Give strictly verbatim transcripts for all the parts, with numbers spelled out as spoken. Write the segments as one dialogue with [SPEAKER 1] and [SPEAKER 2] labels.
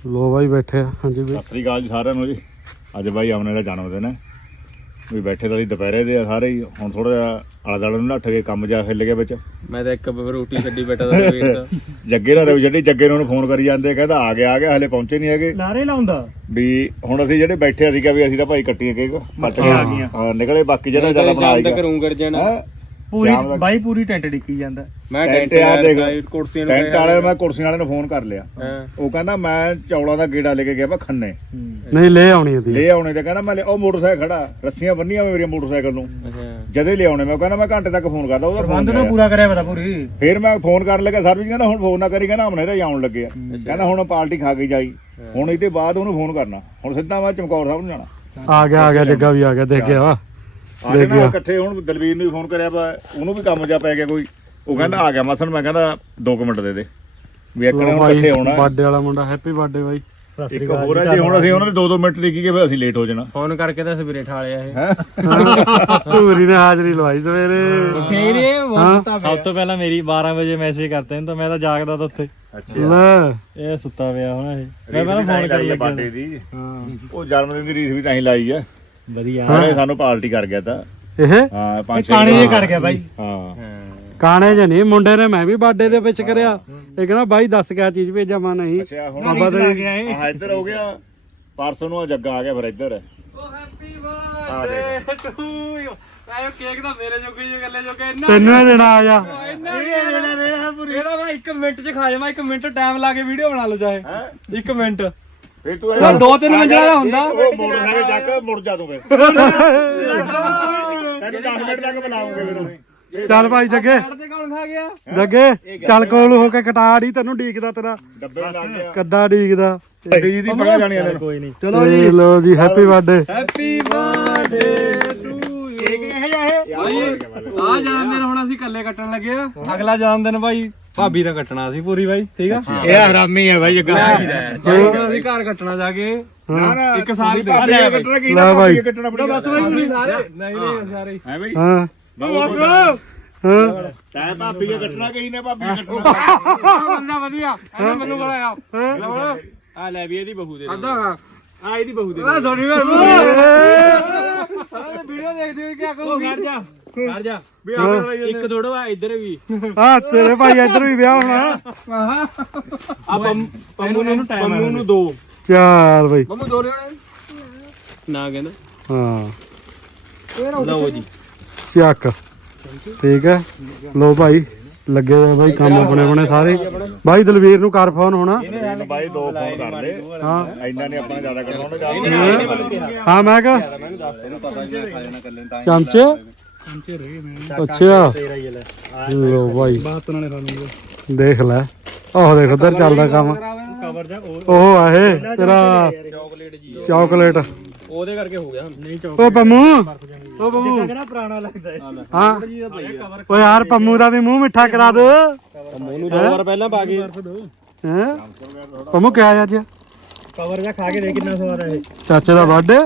[SPEAKER 1] ਲੋ ਬਾਈ ਬੈਠੇ ਆ। ਹਾਂਜੀ ਬਈ
[SPEAKER 2] ਸਤਿ ਸ੍ਰੀ ਅਕਾਲ ਜੀ ਸਾਰਿਆਂ ਨੂੰ ਜੀ। ਅੱਜ ਬਾਈ ਆਮਨੇ ਦਾ ਜਨਮ ਦਿਨ ਹੈ ਵੀ ਬੈਠੇ ਤਾਂ ਅਸੀਂ ਦੁਪਹਿਰੇ ਦੇ ਆ ਸਾਰੇ ਹੀ। ਹੁਣ ਥੋੜਾ ਜਿਹਾ ਆਲੇ ਦੁਆਲੇ ਨੂੰ ਨੱਠ ਕੇ ਕੰਮ ਜਾ ਹਿੱਲ ਗਿਆ ਵਿੱਚ।
[SPEAKER 3] ਮੈਂ ਤਾਂ ਇੱਕ ਰੋਟੀ ਛੱਡੀ ਬੈਠਾ ਦਾ ਵੇਟ
[SPEAKER 2] ਜੱਗੇ ਨਾਲ ਰਵੀ ਛੱਡੀ। ਜੱਗੇ ਨੂੰ ਉਹਨੂੰ ਫੋਨ ਕਰੀ ਜਾਂਦੇ ਕਹਿੰਦਾ ਆ ਗਿਆ ਆ ਗਿਆ ਹਲੇ ਪਹੁੰਚੇ ਨਹੀਂ ਹੈਗੇ।
[SPEAKER 4] ਲਾਰੇ ਲਾਉਂਦਾ
[SPEAKER 2] ਵੀ ਹੁਣ ਅਸੀਂ ਜਿਹੜੇ ਬੈਠੇ ਸੀਗਾ ਵੀ ਅਸੀਂ ਤਾਂ ਭਾਈ ਕੱਟੀਆਂ ਕੇਕ ਕੱਟ ਕੇ ਆ ਗਈਆਂ ਹਾਂ ਨਿਕਲੇ। ਬਾਕੀ ਜਿਹੜਾ ਜ਼ਿਆਦਾ ਬਣਾ
[SPEAKER 3] ਸ਼ਾਮ ਤੱਕ ਰੂੰ ਕਰ ਜਾਣਾ
[SPEAKER 4] ਪੂਰੀ ਬਾਈ ਪੂਰੀ ਟੈਂਟ ਡਿੱਕੀ ਜਾਂਦਾ।
[SPEAKER 3] ਮੈਂ
[SPEAKER 2] ਟੈਂਟ
[SPEAKER 3] ਟੈਂਟ
[SPEAKER 2] ਆ ਦੇਖ
[SPEAKER 3] ਕੁਰਸੀਆਂ ਨੂੰ
[SPEAKER 2] ਟੈਂਟ ਵਾਲੇ ਮੈਂ ਕੁਰਸੀਆਂ ਵਾਲੇ ਨੂੰ ਫੋਨ ਕਰ ਲਿਆ। ਉਹ ਕਹਿੰਦਾ ਮੈਂ ਚੌਲਾਂ ਦਾ ਗੇੜਾ ਲੈ ਕੇ ਗਿਆ ਵਾ ਖੰਨੇ
[SPEAKER 1] ਨਹੀਂ ਲੈ ਆਉਣੀ ਹੁੰਦੀ
[SPEAKER 2] ਲੈ ਆਉਣੇ ਤੇ ਕਹਿੰਦਾ ਮੈਂ ਉਹ ਮੋਟਰਸਾਈਕਲ ਖੜਾ ਰੱਸੀਆਂ ਬੰਨੀਆਂ ਮੇਰੀਆਂ ਮੋਟਰਸਾਈਕਲ ਨੂੰ ਜਦੇ ਲਿਆਉਣੇ। ਮੈਂ ਕਹਿੰਦਾ ਮੈਂ ਘੰਟੇ ਤੱਕ ਫੋਨ ਕਰਦਾ ਉਹਦਾ
[SPEAKER 4] ਪ੍ਰਬੰਧ ਤਾਂ ਪੂਰਾ ਕਰਿਆ ਪਤਾ ਪੂਰੀ।
[SPEAKER 2] ਫਿਰ ਮੈਂ ਫੋਨ ਕਰਨ ਲੱਗਾ ਸਰ ਜੀ ਕਹਿੰਦਾ ਹੁਣ ਫੋਨ ਨਾ ਕਰੀ ਕਹਿੰਦਾ ਹਮਨੇ ਰੇ ਆਉਣ ਲੱਗੇ ਆ। ਕਹਿੰਦਾ ਹੁਣ ਪਾਰਟੀ ਖਾ ਕੇ ਜਾਈ। ਹੁਣ ਇਹਦੇ ਬਾਅਦ ਉਹਨੂੰ ਫੋਨ ਕਰਨਾ। ਹੁਣ ਸਿੱਧਾ ਮੈਂ ਚਮਕੌਰ ਸਾਹਿਬ ਨੂੰ ਜਾਣਾ।
[SPEAKER 1] ਆ ਗਿਆ ਆ ਗਿਆ ਜੱਗਾ ਵੀ ਆ ਗਿਆ ਦੇਖ ਗਿਆ ਵਾ
[SPEAKER 2] ਆ ਗਏ ਨਾ ਇਕੱਠੇ। ਹੁਣ ਦਲਵੀਰ ਨੂੰ ਵੀ ਫੋਨ ਕਰਿਆ ਵਾ ਉਹਨੂੰ ਵੀ ਕੰਮ ਜਾ ਪੈ ਗਿਆ ਕੋਈ। ਉਹ ਕਹਿੰਦਾ ਆ ਗਿਆ ਮਸਨ। ਮੈਂ ਕਹਿੰਦਾ ਦੋ ਕੁ ਮਿੰਟ ਦੇ ਦੇ ਵੀ ਇੱਕ ਨੇ ਹੁਣ ਇਕੱਠੇ ਹੋਣਾ।
[SPEAKER 1] ਬਰਥਡੇ ਵਾਲਾ ਮੁੰਡਾ ਹੈਪੀ ਬਰਥਡੇ ਬਾਈ।
[SPEAKER 2] ਇੱਕ ਹੋਰ ਹੈ ਜੀ ਹੁਣ ਅਸੀਂ ਉਹਨਾਂ ਦੇ ਦੋ ਦੋ ਮਿੰਟ ਲਿਖੀ ਕੇ ਫਿਰ ਅਸੀਂ ਲੇਟ ਹੋ ਜਾਣਾ।
[SPEAKER 3] ਫੋਨ ਕਰਕੇ ਤਾਂ ਸਵੇਰੇ ਠਾ ਲਿਆ ਇਹ
[SPEAKER 1] ਪੂਰੀ ਨੇ ਹਾਜ਼ਰੀ ਲਵਾਈ ਸਵੇਰੇ।
[SPEAKER 3] ਸਭ ਤੋਂ ਪਹਿਲਾਂ ਮੇਰੀ ਬਾਰਾਂ ਵਜੇ ਮੈਸੇਜ ਕਰਤੇ ਤਾਂ ਮੈਂ ਤਾਂ ਜਾਗਦਾ ਤਾਂ ਉੱਥੇ।
[SPEAKER 1] ਲੈ
[SPEAKER 3] ਇਹ ਸੁੱਤਾ ਪਿਆ ਹੋਣਾ ਇਹ। ਮੈਂ ਪਹਿਲਾਂ ਫੋਨ ਕਰ
[SPEAKER 2] ਲੱਗਿਆ ਬਰਥਡੇ ਦੀ। ਉਹ ਜਨਮ ਦਿਨ ਦੀ ਰੀਸ ਵੀ ਤਾਂ ਹੀ ਲਾਈ ਆ।
[SPEAKER 3] ਵਧੀਆ
[SPEAKER 2] ਉਹਨੇ ਸਾਨੂੰ ਪਾਰਟੀ ਕਰ ਗਿਆ ਤਾਂ
[SPEAKER 1] ਇਹ
[SPEAKER 2] ਹਾਂ ਪੰਜ
[SPEAKER 4] ਕਾਣੇ ਜੇ ਕਰ ਗਿਆ ਬਾਈ।
[SPEAKER 2] ਹਾਂ
[SPEAKER 1] ਕਾਣੇ ਜੇ ਨਹੀਂ ਮੁੰਡੇ ਨੇ ਮੈਂ ਵੀ ਬਰਥਡੇ ਦੇ ਵਿੱਚ ਕਰਿਆ। ਇਹ ਕਹਿੰਦਾ ਬਾਈ ਦੱਸ ਕਿਆ ਚੀਜ਼ ਭੇਜਾਂ ਮੈਂ ਨਹੀਂ
[SPEAKER 2] ਅੱਛਾ ਹੁਣ ਆ ਇੱਧਰ ਹੋ ਗਿਆ। ਪਰਸੋਂ ਨੂੰ ਆ ਜੱਗਾ ਆ ਗਿਆ ਫਿਰ ਇੱਧਰ।
[SPEAKER 3] ਓ ਹੈਪੀ ਬਰਥਡੇ ਟੂ ਯੂ। ਆਇਓ ਕੇਕ ਤਾਂ ਮੇਰੇ ਜੋਗੇ ਹੀ ਗੱਲੇ ਜੋਗੇ ਇੰਨਾ
[SPEAKER 1] ਤੈਨੂੰ ਇਹ ਦੇਣਾ ਆ ਜਾ।
[SPEAKER 3] ਇਹਦਾ ਮੈਂ ਇੱਕ ਮਿੰਟ ਚ ਖਾ ਜਾਵਾਂ। ਇੱਕ ਮਿੰਟ ਟਾਈਮ ਲਾ ਕੇ ਵੀਡੀਓ ਬਣਾ ਲਓ ਚਾਹੇ ਇੱਕ ਮਿੰਟ।
[SPEAKER 2] ਫਿਰ ਤੂੰ
[SPEAKER 3] ਦੋ ਤਿੰਨ ਮੰਜ਼ਿਲਾ ਦਾ ਹੁੰਦਾ।
[SPEAKER 2] ਉਹ ਮੋਟਰਸਾਈਕਲ ਚੱਕ ਮੁੜ ਜਾ ਤੂੰ ਫਿਰ। ਤੈਨੂੰ ਦਸ ਮਿੰਟ ਤੱਕ ਬੁਲਾਉਂਗੇ ਫਿਰ ਅਸੀਂ।
[SPEAKER 1] ਚੱਲ ਭਾਈ ਜੱਗੇ
[SPEAKER 3] ਤੇ ਕੌਣ ਖਾ ਗਿਆ?
[SPEAKER 1] ਜੱਗੇ ਚੱਲ ਕੋਲ ਹੋ ਕੇ ਕਟਾ ਢੀ ਤੈਨੂੰ ਡੀਕਦਾ ਤੇਰਾ
[SPEAKER 2] ਡੱਬੇ ਲੱਗ ਗਿਆ
[SPEAKER 1] ਕੱਦਾ ਡੀਕਦਾ।
[SPEAKER 2] ਜੀ ਦੀ ਪਕੜ ਜਾਣੀ ਆ
[SPEAKER 3] ਕੋਈ ਨਹੀਂ
[SPEAKER 1] ਚਲੋ ਜੀ ਲੋ ਜੀ happy birthday.
[SPEAKER 3] Happy birthday to you.
[SPEAKER 2] Cake ਇਹ ਜਾ ਇਹ
[SPEAKER 3] ਆ ਜਨਮ ਦਿਨ ਹੁਣ ਅਸੀਂ ਇਕੱਲੇ ਕੱਟਣ ਲੱਗੇ ਆ। ਅਗਲਾ ਜਨਮ ਦਿਨ ਭਾਈ ਭਾਬੀ ਦਾ ਕੱਟਣਾ ਸੀ ਪੂਰੀ ਬਾਈ ਠੀਕ ਆ।
[SPEAKER 4] ਇਹ ਹਰਾਮੀ ਹੈ ਬਾਈ ਅੱਗਾ।
[SPEAKER 3] ਅਸੀਂ ਘਰ ਕੱਟਣਾ ਜਾ ਕੇ
[SPEAKER 2] ਨਾ ਨਾ
[SPEAKER 3] ਇੱਕ ਸਾਲ ਦੇ
[SPEAKER 2] ਕੱਟਣਾ ਕੀ ਨਾ ਭਾਈ ਕੱਟਣਾ ਬੜੀ ਬਸ
[SPEAKER 3] ਨਹੀਂ ਨਹੀਂ ਸਾਰੇ
[SPEAKER 2] ਹੈ ਬਈ
[SPEAKER 1] ਹਾਂ
[SPEAKER 2] ਬਾਬੂ
[SPEAKER 1] ਹਾਂ
[SPEAKER 2] ਤੈਂ ਭਾਬੀ ਕੇ ਕੱਟਣਾ ਕਹੀ ਨੇ ਭਾਬੀ ਕੱਟਣਾ
[SPEAKER 3] ਬੰਦਾ ਵਧੀਆ ਮੈਨੂੰ ਬੁਲਾਇਆ ਆ ਲੈ ਵੀ ਇਹਦੀ ਬਹੂ ਦੇ ਅੱਧਾ ਆ ਇਹਦੀ ਬਹੂ ਦੇ ਆ ਥੋੜੀ ਵਾਰ ਵੀਡੀਓ ਦੇਖਦੇ ਹੋ ਕੀ ਕਹੂਗੀ। ਕਰ ਜਾ ਕਰ ਜਾ ਵੀ ਇੱਕ ਥੋੜੋ ਆ ਇੱਧਰ ਵੀ
[SPEAKER 1] ਹਾਂ ਤੇਰੇ ਭਾਈ ਇੱਧਰ ਵੀ ਵਿਆਹ ਹੋਣਾ।
[SPEAKER 3] ਆ ਪੰਮੂ ਨੂੰ ਪੰਮੂ ਨੂੰ ਦੋ
[SPEAKER 1] ਚੱਲ ਬਈ
[SPEAKER 3] ਪੰਮੂ ਦੋ ਲੈਣੇ ਨਾ ਕਹਿੰਦਾ
[SPEAKER 1] ਹਾਂ
[SPEAKER 3] ਲਓ ਜੀ
[SPEAKER 1] ਚੱਕ ਠੀਕ ਹੈ। ਲੋ ਭਾਈ ਲੱਗੇ ਹੋਏ ਬਾਈ ਕੰਮ ਆਪਣੇ ਆਪਣੇ ਸਾਰੇ। ਬਾਈ ਦਲਵੀਰ ਨੂੰ ਕਰ ਫੋਨ ਹੋਣਾ।
[SPEAKER 2] ਇਹਨੂੰ ਬਾਈ ਦੋ ਫੋਨ ਕਰ ਲੈ
[SPEAKER 1] ਹਾਂ
[SPEAKER 2] ਇੰਨਾ ਨਹੀਂ ਆਪਾਂ ਜ਼ਿਆਦਾ ਕਰਵਾਉਣਾ।
[SPEAKER 1] ਹਾਂ ਮੈਂ ਕਹ ਚਮਚੇ ਅੱਛਾ ਲੋ ਭਾਈ ਦੇਖ ਲੈ। ਆਹ ਦੇਖ ਉਧਰ ਚੱਲਦਾ ਕੰਮ। ਉਹ ਆ ਇਹ ਤੇਰਾ
[SPEAKER 3] ਚਾਕਲੇਟ ਜੀ
[SPEAKER 1] ਚਾਕਲੇਟ।
[SPEAKER 3] ਉਹਦੇ ਕਰਕੇ ਹੋ ਗਿਆ ਨਹੀਂ
[SPEAKER 1] ਓ ਪੰਮੂ ਓ ਪੰਮੂ
[SPEAKER 4] ਕਹਿੰਦਾ ਪੁਰਾਣਾ ਲੱਗਦਾ ਹੈ।
[SPEAKER 1] ਹਾਂ ਓ ਯਾਰ ਪੰਮੂ ਦਾ ਵੀ ਮੂੰਹ ਮਿੱਠਾ ਕਰਾ ਦੋ।
[SPEAKER 3] ਪੰਮੂ ਨੂੰ ਦੋ ਵਾਰ ਪਹਿਲਾਂ ਪਾ ਕੇ
[SPEAKER 1] ਹੈ ਪੰਮੂ ਕਿਹਾ ਅੱਜ
[SPEAKER 4] ਕਵਰ ਜਾ ਖਾ ਕੇ ਦੇ ਕਿੰਨਾ ਸਵਾਦ ਹੈ।
[SPEAKER 1] ਚਾਚੇ ਦਾ ਬਰਥਡੇ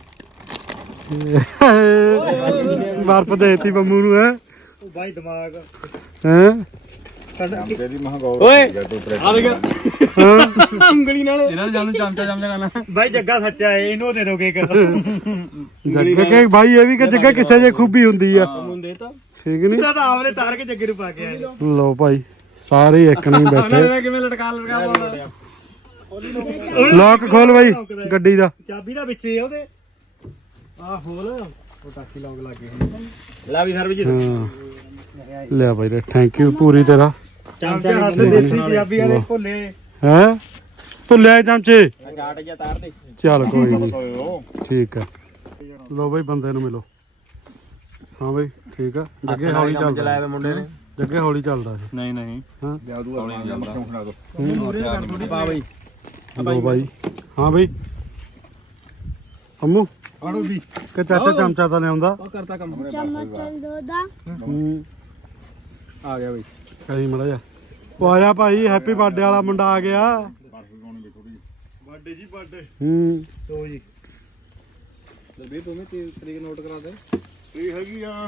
[SPEAKER 1] ਬਰਫ ਦੇਤੀ ਪੰਮੂ ਨੂੰ ਹੈ
[SPEAKER 4] ਬਾਈ ਦਿਮਾਗ
[SPEAKER 1] ਹੈ
[SPEAKER 2] ਤੇਰੀ ਮਹੰਗੌਰ
[SPEAKER 3] ਓਏ ਆ ਦੇਖ ਉਂਗਲੀ ਨਾਲ ਇਹਨਾਂ ਨੇ ਜਾਨੂੰ ਚਮਚਾ ਚਮਚਾ ਕਰਨਾ।
[SPEAKER 4] ਬਾਈ ਜੱਗਾ ਸੱਚਾ ਹੈ ਇਹਨੂੰ ਦੇ ਦੋ ਕੇਕ।
[SPEAKER 1] ਜੱਗੇ ਕੇ ਭਾਈ ਇਹ ਵੀ ਕਿ ਜੱਗਾ ਕਿਸੇ ਜੇ ਖੂਬੀ ਹੁੰਦੀ ਆ
[SPEAKER 3] ਪੰਮੂ ਦੇ ਤਾਂ
[SPEAKER 1] ਠੀਕ ਨਹੀਂ।
[SPEAKER 4] ਤਾਂ ਆਪਦੇ ਤਾਰ ਕੇ ਜੱਗੇ ਨੂੰ ਪਾ ਕੇ ਆਇਆ।
[SPEAKER 1] ਲੋ ਭਾਈ ਸਾਰੇ ਇੱਕ ਨਹੀਂ ਬੈਠੇ।
[SPEAKER 3] ਕਿਵੇਂ ਲਟਕਾ ਲਟਕਾ ਪਾਉਂਦਾ
[SPEAKER 1] ਲੋਕ ਖੋਲ ਬਾਈ ਗੱਡੀ ਦਾ।
[SPEAKER 4] ਚਾਬੀ ਦਾ ਵਿੱਚ ਹੀ ਆ ਉਹਦੇ। ਆ ਖੋਲ ਉਹ ਟਾਕੀ ਲੌਕ ਲੱਗ ਗਏ।
[SPEAKER 3] ਲੈ ਵੀ ਸਰਬਜੀਤ
[SPEAKER 1] ਹਾਂ ਲਿਆ ਬਾਈ ਥੈਂਕ ਯੂ ਪੂਰੀ ਤੇਰਾ।
[SPEAKER 4] ਚਮਚਾ ਹੱਥ ਦੇਸੀ ਪੰਜਾਬੀ ਵਾਲੇ ਭੁੱਲੇ
[SPEAKER 1] ਹੈ ਭੁੱਲਿਆ ਚਮਚੇ
[SPEAKER 3] ਛਾਟ ਗਿਆ ਤਾਰ ਦੇ।
[SPEAKER 1] ਚੱਲ ਕੋਈ ਨਹੀਂ ਠੀਕ ਆ। ਲੋ ਬਾਈ ਬੰਦੇ ਨੂੰ ਮਿਲੋ। ਹਾਂ ਬਾਈ ਠੀਕ ਆ। ਜੱਗੇ ਹੌਲੀ ਚੱਲਦਾ
[SPEAKER 3] ਚਲਾਇਆ ਮੁੰਡੇ ਨੇ।
[SPEAKER 1] ਜੱਗੇ ਹੌਲੀ ਚੱਲਦਾ ਸੀ।
[SPEAKER 3] ਨਹੀਂ ਨਹੀਂ
[SPEAKER 1] ਹਾਂ
[SPEAKER 3] ਪਾ ਬਈ
[SPEAKER 1] ਲੋ ਬਾਈ ਹਾਂ ਬਾਈ ਅੰਮੂ
[SPEAKER 4] ਆੜੋ ਵੀ
[SPEAKER 1] ਕਿ ਚਾਚਾ ਚਮਚਾ ਤਾਂ ਲਿਆਉਂਦਾ।
[SPEAKER 3] ਉਹ ਕਰਤਾ ਕੰਮ
[SPEAKER 5] ਚਮਚ ਦੋ ਦਾ
[SPEAKER 1] ਹੂੰ
[SPEAKER 3] ਆ ਗਿਆ ਬਈ
[SPEAKER 1] ਕਹੀਂ ਮੜਾ ਜਾ। ਉਹ ਆਇਆ ਭਾਈ ਹੈਪੀ ਬਰਥਡੇ ਵਾਲਾ ਮੁੰਡਾ ਆ ਗਿਆ।
[SPEAKER 4] ਬਰਥਡੇ ਜੀ ਬਰਥਡੇ।
[SPEAKER 1] ਹੂੰ
[SPEAKER 4] ਲੋ ਜੀ
[SPEAKER 3] ਦਲਬੀਰ ਤੂੰ ਵੀ ਤਰੀਕ ਨੋਟ ਕਰਾ ਦੇ।
[SPEAKER 2] ਇਹ ਹੈਗੀ ਆ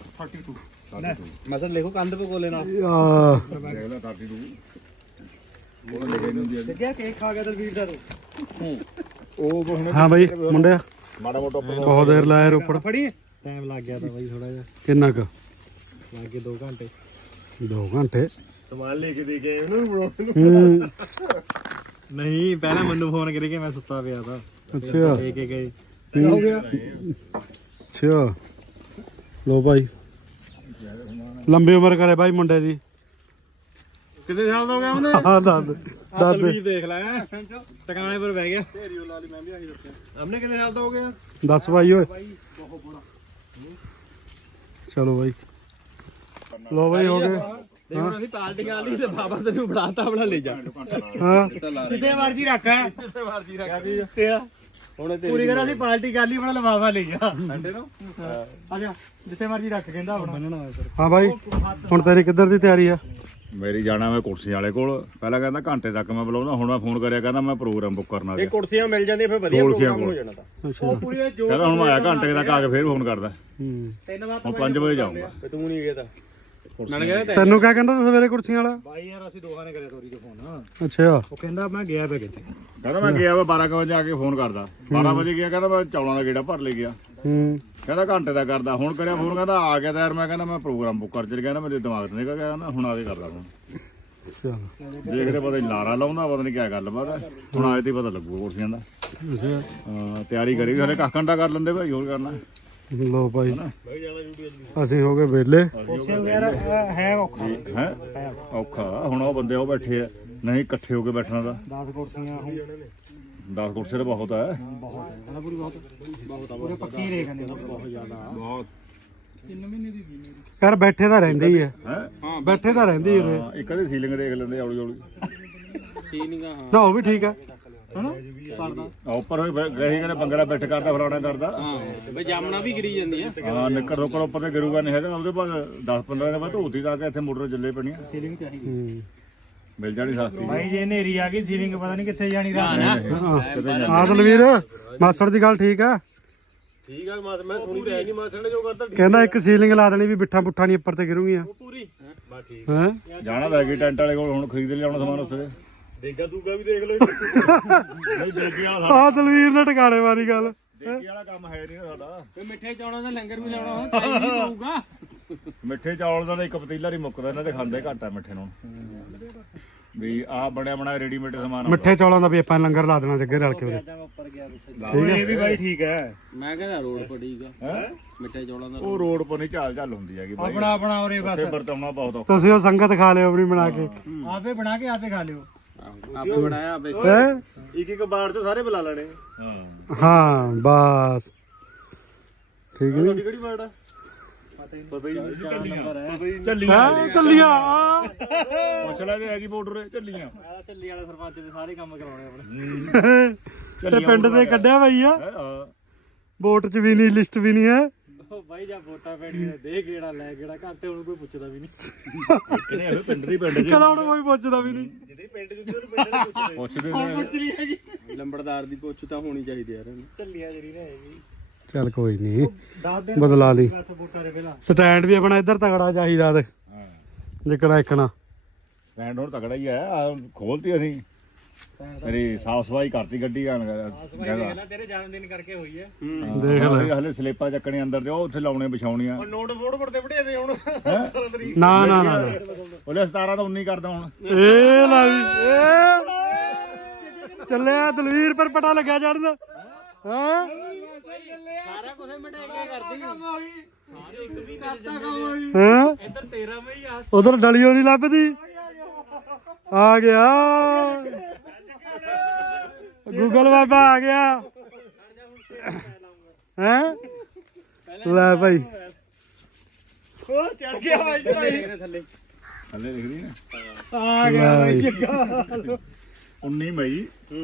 [SPEAKER 3] ਮਸਲ ਲਿਖੋ ਕੰਧ ਪੇ ਕੋਲੇ ਨਾਲ।
[SPEAKER 1] ਆ
[SPEAKER 2] ਦੇਖ ਲੈ ਬਤੀਸ
[SPEAKER 4] ਲੱਗਿਆ ਕੇਕ ਖਾ ਗਿਆ ਦਲਵੀਰ ਦਾ ਤੂੰ
[SPEAKER 2] ਉਹ ਹੁਣ
[SPEAKER 1] ਹਾਂ ਬਾਈ ਮੁੰਡਿਆ
[SPEAKER 2] ਮਾੜਾ ਮੋਟਾ
[SPEAKER 1] ਬਹੁਤ ਦੇਰ ਲਾਇਆ ਰੋਪੜ
[SPEAKER 4] ਫੜੀ ਟਾਈਮ ਲੱਗ ਗਿਆ ਤਾਂ ਬਾਈ ਥੋੜਾ ਜਿਹਾ
[SPEAKER 1] ਕਿੰਨਾ ਕੁ
[SPEAKER 4] ਲੱਗ ਗਏ ਦੋ ਘੰਟੇ
[SPEAKER 1] ਦੋ ਘੰਟੇ
[SPEAKER 4] ਸਮਾਨ ਲੈ ਕੇ ਦੇ ਗਏ ਉਹਨੂੰ ਬਣਾਉਣ
[SPEAKER 1] ਹੂੰ
[SPEAKER 4] ਨਹੀਂ ਪਹਿਲਾਂ ਮੈਨੂੰ ਫੋਨ ਕਰੀ ਕਿ ਮੈਂ ਸੁੱਤਾ ਪਿਆ ਤਾਂ
[SPEAKER 1] ਅੱਛਾ
[SPEAKER 4] ਲੈ ਕੇ ਗਏ
[SPEAKER 1] ਹੋ ਗਿਆ ਅੱਛਾ ਲੋ ਭਾਈ ਲੰਬੀ ਉਮਰ ਕਰੇ ਭਾਈ ਮੁੰਡੇ ਦੀ
[SPEAKER 4] ਕਿੰਨੇ ਸਾਲ ਦਾ ਹੋ ਗਿਆ ਉਹਨੇ
[SPEAKER 1] ਹਾਂ ਦੱਸ
[SPEAKER 4] ਆ ਦਲਵੀਰ ਦੇਖ ਲੈ ਟਿਕਾਣੇ ਪਰ ਬਹਿ ਗਿਆ ਢੇਰੀ ਲਾ ਲਈ ਮੈਂ ਵੀ ਆਹੀ ਦੱਸਿਆ ਹਮਨੇ ਕਿੰਨੇ ਸਾਲ ਦਾ ਹੋ ਗਿਆ
[SPEAKER 1] ਦੱਸ ਭਾਈ ਓਏ ਚਲੋ ਭਾਈ ਲੋ ਭਾਈ ਹੋ ਗਏ
[SPEAKER 3] ਤੇ ਹੁਣ ਅਸੀਂ ਪਾਰਟੀ ਕਰ ਲਈ ਤੇ ਬਾਬਾ ਤੈਨੂੰ ਫੜਾਤਾ ਆਪਣਾ ਲੈ ਜਾ
[SPEAKER 1] ਹਾਂ
[SPEAKER 4] ਜਿੱਥੇ ਮਰਜੀ ਰੱਖ ਜਿੱਥੇ ਮਰਜੀ ਰੱਖ ਤੇ ਆ ਹੁਣ ਪੂਰੀ ਕਰਾ ਅਸੀਂ ਪਾਰਟੀ ਕਰ ਲਈ ਆਪਣਾ ਲਫਾਫਾ ਲੈ ਜਾ ਅੰਡੇ ਨੂੰ ਆ ਜਾ ਜਿੱਥੇ ਮਰਜੀ ਰੱਖ ਕਹਿੰਦਾ ਆਪਣਾ ਬੰਨਣਾ
[SPEAKER 1] ਹਾਂ ਭਾਈ ਹੁਣ ਤੇਰੀ ਕਿੱਧਰ ਦੀ ਤਿਆਰੀ ਆ
[SPEAKER 2] ਮੇਰੀ ਜਾਣਾ ਮੈਂ ਕੁਰਸੀ ਵਾਲੇ ਕੋਲ ਪਹਿਲਾਂ ਕਹਿੰਦਾ ਘੰਟੇ ਤੱਕ ਮੈਂ ਬੁਲਾਉਂਦਾ ਹੁਣ ਮੈਂ ਫੋਨ ਕਰਿਆ ਕਹਿੰਦਾ ਮੈਂ ਪ੍ਰੋਗਰਾਮ ਬੁੱਕ ਕਰਨਾ
[SPEAKER 3] ਇਹ ਕੁਰਸੀਆਂ ਮਿਲ ਜਾਂਦੀਆਂ ਫਿਰ ਵਧੀਆ ਪ੍ਰੋਗਰਾਮ ਹੋ ਜਾਣਾ ਤਾਂ
[SPEAKER 1] ਅੱਛਾ
[SPEAKER 4] ਉਹ ਪੂਰੀ ਜੋ
[SPEAKER 2] ਕਹਿੰਦਾ ਹੁਣ ਮੈਂ ਆਇਆ ਘੰਟੇ ਤੱਕ ਆ ਕੇ ਫੇਰ ਫੋਨ ਕਰਦਾ
[SPEAKER 1] ਹੂੰ
[SPEAKER 4] ਤਿੰਨ ਵਾਰ
[SPEAKER 2] ਹੁਣ ਪੰਜ ਵਜੇ ਜਾਊਂਗਾ
[SPEAKER 3] ਤੇ ਤੂੰ ਨਹੀਂ ਗਿਆ ਤਾਂ ਮੈਂ ਕਹਿੰਦਾ
[SPEAKER 1] ਤੈਨੂੰ ਕਿਆ ਕਹਿੰਦਾ ਸਵੇਰੇ ਕੁਰਸੀਆਂ ਵਾਲਾ
[SPEAKER 4] ਬਾਈ ਯਾਰ ਅਸੀਂ ਦੋਹਾਂ ਨੇ ਕਰਿਆ ਤੋਰੀ ਤੋਂ ਫੋਨ
[SPEAKER 1] ਅੱਛਾ
[SPEAKER 4] ਉਹ ਕਹਿੰਦਾ ਮੈਂ ਗਿਆ ਪਿਆ ਕਿਤੇ
[SPEAKER 2] ਕਹਿੰਦਾ ਮੈਂ ਗਿਆ ਵਾ ਬਾਰਾਂ ਕੁ ਵਜੇ ਆ ਕੇ ਫੋਨ ਕਰਦਾ ਬਾਰਾਂ ਵਜੇ ਗਿਆ ਕਹਿੰਦਾ ਮੈਂ ਚੌਲਾਂ ਦਾ ਗੇੜਾ ਭਰ ਲੈ ਗਿਆ
[SPEAKER 1] ਹੂੰ
[SPEAKER 2] ਕਹਿੰਦਾ ਘੰਟੇ ਦਾ ਕਰਦਾ ਹੁਣ ਕਰਿਆ ਫੋਨ ਕਹਿੰਦਾ ਆ ਗਿਆ ਤਾਂ ਯਾਰ ਮੈਂ ਕਹਿੰਦਾ ਮੈਂ ਪ੍ਰੋਗਰਾਮ ਬੁੱਕ ਕਰ ਚਲ ਗਿਆ ਨਾ ਮੇਰੇ ਦਿਮਾਗ ਤੋਂ ਨਿਕਲ ਗਿਆ ਕਹਿੰਦਾ ਹੁਣ ਆ ਕੇ ਕਰਦਾ ਫੋਨ
[SPEAKER 1] ਚਲ
[SPEAKER 2] ਦੇਖਦੇ ਪਤਾ ਨਹੀਂ ਲਾਰਾ ਲਾਉਂਦਾ ਪਤਾ ਨਹੀਂ ਕਿਆ ਗੱਲਬਾਤ ਹੈ ਹੁਣ ਆਏ ਤੇ ਪਤਾ ਲੱਗੂ ਕੁਰਸੀਆਂ ਦਾ
[SPEAKER 1] ਅੱਛਾ
[SPEAKER 2] ਹਾਂ, ਤਿਆਰੀ ਕਰੀ ਹਲੇ ਕੱਖ ਘੰਟਾ ਕਰ ਲੈਂਦੇ ਭਾਈ ਹੋਰ ਕਰਨਾ
[SPEAKER 1] ਲੋ ਭਾਈ ਅਸੀਂ ਹੋ ਗਏ ਵਿਹਲੇ
[SPEAKER 4] ਉਸੇ ਯਾਰ ਹੈ ਔਖਾ
[SPEAKER 2] ਹੈ ਔਖਾ ਹੁਣ ਉਹ ਬੰਦੇ ਉਹ ਬੈਠੇ ਆ ਨਹੀਂ ਇਕੱਠੇ ਹੋ ਕੇ ਬੈਠਣਾ ਤਾਂ
[SPEAKER 4] ਦਸ ਕੁਰਸੀਆਂ ਹੁਣ
[SPEAKER 2] ਦਸ ਕੁਰਸੀ ਤਾਂ ਬਹੁਤ ਹੈ
[SPEAKER 4] ਬਹੁਤ ਹੈ ਪੂਰੀ ਬਹੁਤ ਬਹੁਤ ਪੂਰੇ ਪੱਕੀ ਰੇ ਕਹਿੰਦੇ ਬਹੁਤ ਜ਼ਿਆਦਾ
[SPEAKER 2] ਬਹੁਤ
[SPEAKER 1] ਯਾਰ ਬੈਠੇ ਤਾਂ ਰਹਿੰਦੇ ਹੀ ਆ
[SPEAKER 2] ਹੈ
[SPEAKER 1] ਬੈਠੇ ਤਾਂ ਰਹਿੰਦੇ ਹੀ ਉਰੇ
[SPEAKER 2] ਹਾਂ, ਇੱਕ ਇਹਦੀ ਸੀਲਿੰਗ ਦੇਖ ਲੈਂਦੇ ਹੌਲੀ ਹੌਲੀ
[SPEAKER 3] ਠੀਕ ਆ ਹਾਂ
[SPEAKER 1] ਨਾ ਉਹ ਵੀ ਠੀਕ ਆ
[SPEAKER 4] ਹਨਾ ਕਰਦਾ
[SPEAKER 2] ਆ ਉੱਪਰ ਹੋਈ ਗਏ ਕਹਿੰਦੇ ਬੰਗਲਾ ਬੈਠ ਕਰਦਾ ਫਲਾਣਾ ਕਰਦਾ
[SPEAKER 3] ਹਾਂ ਬਈ ਜਾਮਣਾ ਵੀ ਗਿਰੀ ਜਾਂਦੀ ਆ
[SPEAKER 2] ਹਾਂ ਨਿੱਕਰ ਰੋਕੜ ਉੱਪਰ ਤੇ ਗਿਰੂਗਾ ਨਹੀਂ ਹੈਗਾ ਉਹਦੇ ਬਾਅਦ ਦਸ ਪੰਦਰਾਂ ਦਿਨ ਬਾਅਦ ਧੋਤੀ ਤਾਂ ਕੇ ਇੱਥੇ ਮੋਟਰ ਜੱਲੇ ਪਣੀਆਂ
[SPEAKER 4] ਸੀਲਿੰਗ ਚਾਹੀਦੀ
[SPEAKER 1] ਹੂੰ
[SPEAKER 2] ਮਿਲ ਜਾਣੀ ਸਸਤੀ
[SPEAKER 4] ਭਾਈ ਜੇ ਹਨੇਰੀ ਆ ਗਈ ਸੀਲਿੰਗ ਪਤਾ ਨਹੀਂ ਕਿੱਥੇ ਜਾਣੀ ਰਾਤ ਨੂੰ
[SPEAKER 1] ਹਾਂ ਦਲਵੀਰ ਮਾਸੜ ਦੀ ਗੱਲ ਠੀਕ ਆ
[SPEAKER 3] ਠੀਕ ਆ ਮੈਂ ਸੁਣੀ ਤੇ ਨਹੀਂ ਮਾਸੜ ਨੇ ਜੋ ਕਰਦਾ
[SPEAKER 1] ਕਹਿੰਦਾ ਇੱਕ ਸੀਲਿੰਗ ਲਾ ਦੇਣੀ ਵੀ ਬਿੱਠਾ ਬੁੱਠਾ ਨਹੀਂ ਉੱਪਰ ਤੇ ਗਿਰੂਗੀਆਂ
[SPEAKER 3] ਪੂਰੀ ਬਾ ਠੀਕ
[SPEAKER 1] ਹੈ
[SPEAKER 2] ਜਾਣਾ ਤਾਂ ਹੈਗੀ ਟੈਂਟ ਵਾਲੇ ਕੋਲ ਹੁਣ ਖਰੀਦ ਲਿਆਉਣਾ ਸਮਾਨ ਉੱਥੇ ਦੇ
[SPEAKER 3] ਦੇਗਾ ਦੂਗਾ ਵੀ ਦੇਖ ਲਓ
[SPEAKER 2] ਨਹੀਂ ਦੇਗੀ ਵਾਲਾ
[SPEAKER 1] ਆਹ ਦਲਵੀਰ ਨੇ ਟਿਕਾਣੇ ਵਾਲੀ ਗੱਲ
[SPEAKER 2] ਦੇਗੀ ਵਾਲਾ ਕੰਮ ਹੈ ਨਹੀਂ ਸਾਡਾ
[SPEAKER 3] ਤੇ ਮਿੱਠੇ ਚੌਲਾਂ ਦਾ ਲੰਗਰ ਵੀ ਲਾਉਣਾ ਹੁਣ ਚਾਹੀਦੀ ਨਹੀਂ ਪਊਗਾ
[SPEAKER 2] ਮਿੱਠੇ ਚੌਲ ਦਾ ਤਾਂ ਇੱਕ ਪਤੀਲਾ ਨਹੀਂ ਮੁੱਕਦਾ ਇਹਨਾਂ ਦੇ ਖਾਂਦੇ ਘੱਟ ਆ ਮਿੱਠੇ ਨੂੰ ਵੀ ਆਹ ਬਣਿਆ ਬਣਾਇਆ ਰੈਡੀਮੇਡ ਸਮਾਨ ਆਉਂਦਾ।
[SPEAKER 1] ਮਿੱਠੇ ਚੌਲਾਂ ਦਾ ਵੀ ਆਪਾਂ ਲੰਗਰ ਲਾ ਦੇਣਾ ਜੱਗੇ ਰਲ ਕੇ ਉਰੇ
[SPEAKER 4] ਉੱਪਰ ਗਿਆ ਇਹ ਵੀ ਬਾਈ ਠੀਕ ਹੈ
[SPEAKER 3] ਮੈਂ ਕਹਿੰਦਾ ਰੋਡ ਪਰ ਠੀਕ ਆ
[SPEAKER 2] ਹੈਂ?
[SPEAKER 3] ਮਿੱਠੇ ਚੌਲਾਂ ਦਾ
[SPEAKER 2] ਉਹ ਰੋਡ ਪਰ ਨਹੀਂ ਚਾਲ ਚੱਲ ਹੁੰਦੀ ਹੈਗੀ ਬਾਈ
[SPEAKER 4] ਆਪਣਾ ਆਪਣਾ ਉਰੇ ਬਸ
[SPEAKER 2] ਉੱਥੇ ਵਰਤਾਉਣਾ ਬਹੁਤ ਔਖਾ
[SPEAKER 1] ਤੁਸੀਂ ਉਹ ਸੰਗਤ ਖਾ ਲਿਓ ਆਪਣੀ ਬਣਾ ਕੇ
[SPEAKER 4] ਆਪੇ ਬਣਾ ਕੇ ਆਪੇ ਖਾ ਲਿਓ
[SPEAKER 3] ਆਪੇ ਬਣਾਇਆ ਆਪੇ
[SPEAKER 1] ਹੈ
[SPEAKER 4] ਇੱਕ ਇੱਕ ਬਾੜ ਤੋਂ ਸਾਰੇ ਬੁਲਾ ਲੈਣੇ
[SPEAKER 2] ਹਾਂ
[SPEAKER 1] ਹਾਂ ਬਸ ਠੀਕ ਹੈ
[SPEAKER 4] ਕਿਹੜੀ ਬਾੜ ਆ ਪਤਾ ਹੀ ਨਹੀਂ ਚੱਲੀਆਂ ਪਤਾ ਹੀ
[SPEAKER 2] ਚੱਲੀਆਂ
[SPEAKER 1] ਹਾਂ ਚੱਲੀਆਂ ਆ
[SPEAKER 2] ਪੁੱਛ ਲੈ ਜੇ ਹੈਗੀ ਬਾਰਡਰ ਚੱਲੀਆਂ
[SPEAKER 4] ਨਹੀਂ ਚੱਲੀ ਵਾਲਾ ਸਰਪੰਚ ਦੇ ਸਾਰੇ ਕੰਮ ਕਰਾਉਣੇ ਆਪਣੇ
[SPEAKER 1] ਤੇ ਪਿੰਡ ਦੇ ਕੱਢਿਆ ਬਈ ਆ
[SPEAKER 2] ਹੈਂ, ਹਾਂ
[SPEAKER 1] ਵੋਟ ਚ ਵੀ ਨਹੀਂ ਲਿਸਟ ਵੀ ਨਹੀਂ ਹੈ
[SPEAKER 4] ਉਹ ਬਾਈ ਜਾਂ ਵੋਟਾਂ ਪੈਣੀਆਂ ਦੇ ਕਿਹੜਾ ਲੈ ਕਿਹੜਾ ਘੰਟੇ ਹੁਣ ਕੋਈ ਪੁੱਛਦਾ ਵੀ ਨਹੀਂ
[SPEAKER 2] ਕਿਹਨੇ ਇਹ ਪਿੰਡ ਦੀ ਪਿੰਡ ਜੀ
[SPEAKER 1] ਕਲਾਉਣ ਕੋਈ ਪੁੱਛਦਾ ਵੀ ਨਹੀਂ
[SPEAKER 4] ਜਿਹਦੇ ਪਿੰਡ ਜਿੱਦੇ ਉਹਨੂੰ ਪਿੰਡ ਦੇ ਪੁੱਛਦੇ
[SPEAKER 2] ਪੁੱਛਦੇ ਨੇ
[SPEAKER 4] ਪੁੱਛ ਲਈ ਹੈਗੀ
[SPEAKER 3] ਲੰਬੜਦਾਰ ਦੀ ਪੁੱਛ ਤਾਂ ਹੋਣੀ ਚਾਹੀਦੀ ਯਾਰ
[SPEAKER 4] ਚੱਲੀਆਂ ਜਿਹੜੀ ਰਹੇਗੀ
[SPEAKER 1] ਚੱਲ ਕੋਈ ਨਹੀਂ
[SPEAKER 4] ਦਸ ਦਿਨ
[SPEAKER 1] ਬਦਲਾ ਲਈ
[SPEAKER 4] ਬਸ ਵੋਟਾਂ ਦੇ ਪਹਿਲਾਂ
[SPEAKER 1] ਸਟੈਂਡ ਵੀ ਆਪਣਾ ਇੱਧਰ ਤਗੜਾ ਚਾਹੀਦਾ ਤੇ
[SPEAKER 2] ਹਾਂ
[SPEAKER 1] ਜਿਕੜਾ ਇੱਕਣਾ
[SPEAKER 2] ਸਟੈਂਡ ਹੁਣ ਤਗੜਾ ਹੀ ਆ ਆਹ ਖੋਲਤੀ ਅਸੀਂ ਤੇਰੀ ਸਾਫ ਸਫਾਈ ਕਰਤੀ ਗੱਡੀ ਆ
[SPEAKER 4] ਪਹਿਲਾਂ ਤੇਰੇ ਜਨਮ ਦਿਨ ਕਰਕੇ ਹੋਈ ਹੈ
[SPEAKER 1] ਦੇਖ ਲੈ
[SPEAKER 2] ਹਲੇ ਸਲੇਪਾਂ ਚੱਕਣੇ ਅੰਦਰ ਤੇ ਉਹ ਉੱਥੇ ਲਾਉਣੇ ਵਿਛਾਉਣੀਆਂ
[SPEAKER 4] ਨੋਟ ਬੋਰਡ ਪਰ ਤੇ ਵੜੇ ਦੇ ਹੁਣ
[SPEAKER 1] ਨਾ ਨਾ ਨਾ ਨਾ।
[SPEAKER 2] ਉਹਲੇ ਸਤਾਰਾਂ ਤੋਂ ਉੱਨੀ ਕਰਦਾ ਹੁਣ
[SPEAKER 1] ਇਹ ਲਾ ਵੀ ਇਹ ਚੱਲਿਆ ਦਲਵੀਰ ਪਰ ਪਟਾ ਲੱਗਿਆ ਚੜਨ ਹਾਂ
[SPEAKER 3] ਸਾਰਾ ਕੁਝ ਮਿਟਾ ਕੇ ਕਰਦੀ
[SPEAKER 4] ਸਾਰੇ ਇੱਕ ਵੀ ਕਰਤਾ ਕੰਮ ਹੋਈ
[SPEAKER 1] ਹਾਂ
[SPEAKER 4] ਇੱਧਰ ਤੇਰਾ ਬਈ ਆ
[SPEAKER 1] ਉਧਰ ਡਲਿਓ ਨਹੀਂ ਲੱਭਦੀ ਆ ਗਿਆ ਗੂਗਲ ਬਾਬਾ ਆ ਗਿਆ ਹੈ ਲੈ ਭਾਈ
[SPEAKER 4] ਉਹ ਚੜ ਗਿਆ ਬਾਈ ਚੜਾਈ
[SPEAKER 3] ਥੱਲੇ
[SPEAKER 2] ਥੱਲੇ ਲਿਖਦੀ ਨਾ
[SPEAKER 4] ਆ ਗਿਆ ਬਾਈ ਜੱਗਾ
[SPEAKER 2] ਉੱਨੀ ਮਈ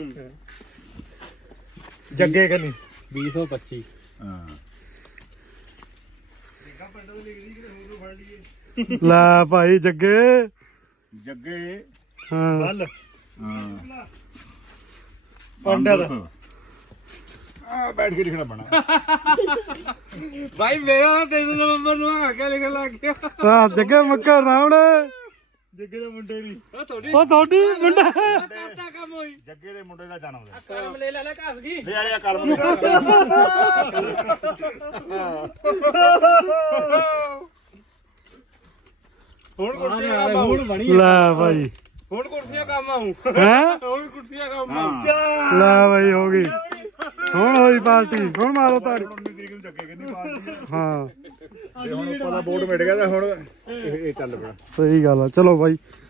[SPEAKER 4] ਜੱਗੇ ਕਨੀ
[SPEAKER 3] ਵੀਹ ਸੌ ਪੱਚੀ
[SPEAKER 2] ਹਾਂ
[SPEAKER 1] ਲੈ ਭਾਈ ਜੱਗੇ
[SPEAKER 2] ਜੱਗੇ
[SPEAKER 1] ਹਾਂ
[SPEAKER 4] ਹਲ
[SPEAKER 2] ਹਾਂ
[SPEAKER 4] ਪੰਡਾ ਦਾ
[SPEAKER 2] ਆ ਬੈਠ ਕੇ ਲਿਖਣਾ ਬਣਾ
[SPEAKER 3] ਭਾਈ ਮੇਰਾ ਤਿੰਨ ਨਵੰਬਰ ਨੂੰ ਆ ਕੇ ਲਿਖਣ ਲੱਗ ਗਿਆ
[SPEAKER 1] ਆ ਜੱਗੇ ਮੱਕਰ ਰਾਵਣ
[SPEAKER 4] ਜੱਗੇ ਦੇ ਮੁੰਡੇ ਨਹੀਂ
[SPEAKER 3] ਉਹ ਤੁਹਾਡੀ
[SPEAKER 1] ਉਹ ਤੁਹਾਡੀ ਮੁੰਡਾ
[SPEAKER 3] ਕਰਦਾ ਕੰਮ ਹੋਈ
[SPEAKER 2] ਜੱਗੇ ਦੇ ਮੁੰਡੇ ਦਾ ਜਨਮ ਦਿਨ
[SPEAKER 3] ਕਲਮ ਲੈ ਲੈ ਲੈ ਘਸ ਗਈ
[SPEAKER 2] ਲੈ ਆਇਆ ਕਲਮ ਨੂੰ
[SPEAKER 3] ਹੁਣ ਕੁਰਸੀਆਂ
[SPEAKER 4] ਆਹ
[SPEAKER 3] ਕੰਮ ਆਉ
[SPEAKER 4] ਹੁਣ ਬਣੀ
[SPEAKER 1] ਲੈ ਭਾਈ
[SPEAKER 3] ਹੁਣ ਕੁਰਸੀਆਂ ਕੰਮ ਆਉ
[SPEAKER 1] ਹੈ
[SPEAKER 3] ਹੁਣ ਕੁਰਸੀਆਂ ਕੰਮ ਆਉ
[SPEAKER 2] ਹਾਂ
[SPEAKER 1] ਲੈ ਭਾਈ ਹੋ ਗਈ ਹੁਣ ਹੋਈ ਪਾਰਟੀ ਹੁਣ ਮਾਰੋ ਤਾੜੀ
[SPEAKER 2] ਉੱਨੀ ਤਰੀਕ ਨੂੰ ਜੱਗੇ ਕਿੰਨੀ ਪਾਰਟੀ ਹੈ
[SPEAKER 1] ਹਾਂ
[SPEAKER 2] ਤੇ ਹੁਣ ਉੱਪਰ ਦਾ ਬੋਰਡ ਮਿਟ ਗਿਆ ਤਾਂ ਹੁਣ ਇਹ ਇਹ ਚੱਲ ਪਿਆ
[SPEAKER 1] ਸਹੀ ਗੱਲ ਆ ਚਲੋ ਭਾਈ